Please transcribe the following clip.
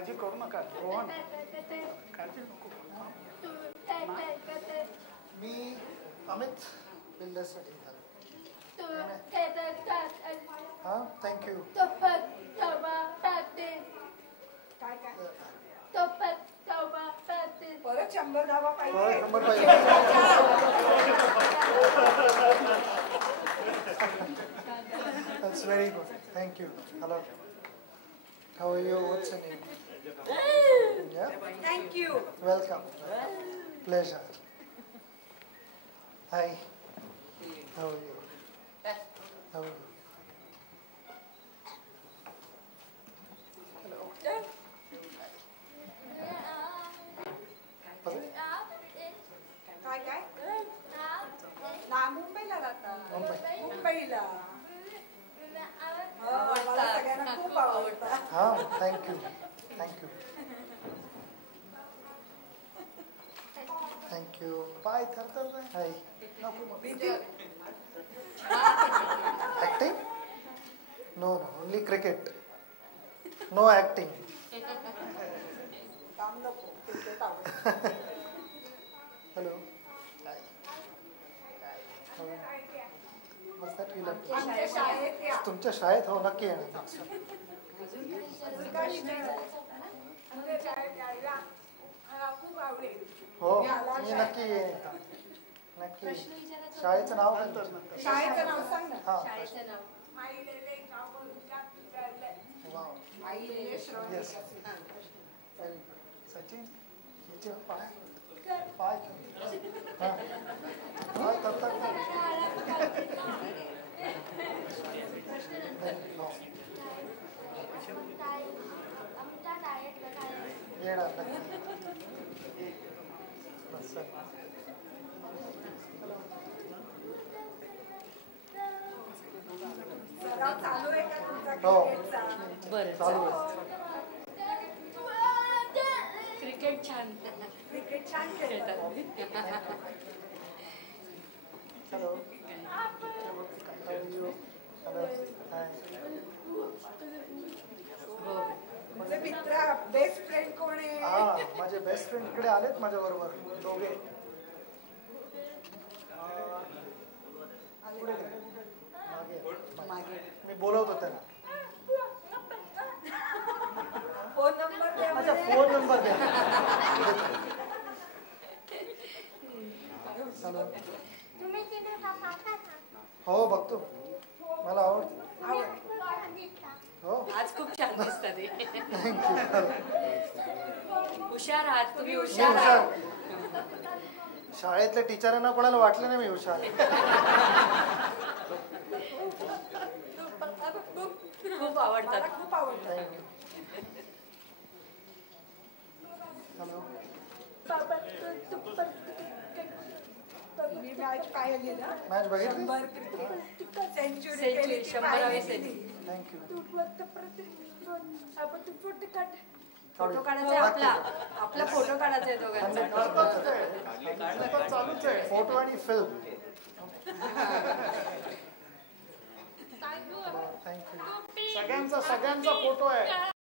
काळजी करू नका रोहन, काळजी नको. मी अमित बिल्डर्ससाठी हां थँक्यू. परत 100 धावा पाहिजे. That's very good. Thank you. Hello. How are you? What's your name? Yeah? Thank you. Welcome. Pleasure. Hi. How are you? How are you? Hello. काय मुंबईला राहता. मुंबईला मला सगळ्यांना खूप आवडतं. हां थँक्यू थँक्यू थँक्यू. पाय थरथर हाय. Acting? No, only cricket. No acting. काम नको, क्रिकेट आवडतं. Hello. Hi. मस्त केलं. तुमच्या शाळेत हो नक्की येणार. खूप आवडेल. हो मी नक्की येईन. नक्की. शाळेचं नाव काय? शाळेचं नाव सांग ना. हां. वाव. Yes. सचिन हिचे पाय पाय हां पाय करतात. येणार नक्की. चालू आहे का तुमचा हो क्रिकेटचा? बरं चालू आहे. क्रिकेट छान क्रिकेट छान खेळतात. हॅलो. हॅलो. हाय. तुझे मित्र बेस्ट फ्रेंड कोण आहे? हां माझे बेस्ट फ्रेंड इकडे आलेत माझ्या बरोबर दोघे. मागे मी बोलवतो त्यांना. फोन नंबर द्या. माझा फोन नंबर द्या. हॅलो. हो बघतो मला आवडतं. हो आज खूप छान दिसतात ते. थँक्यू. हुशार आहात तुम्ही. मी हुशार हुशार. आहात. शाळेतल्या टीचरांना कोणाला वाटलं नाही मी हुशार. खूप आवडतात. खूप आवडतं. थँक्यू. हॅलो. मी मॅच पाहिली ना. मॅच बघितली. सेंचुरी 100वी सेंचुरी. थँक्यू. फोटो काढायचा आहे आपला. आपला फोटो काढायचा आहे दोघांचा. चालूच आहे फोटो आणि फिल्म. थँक्यू. सगळ्यांचा फोटो आहे.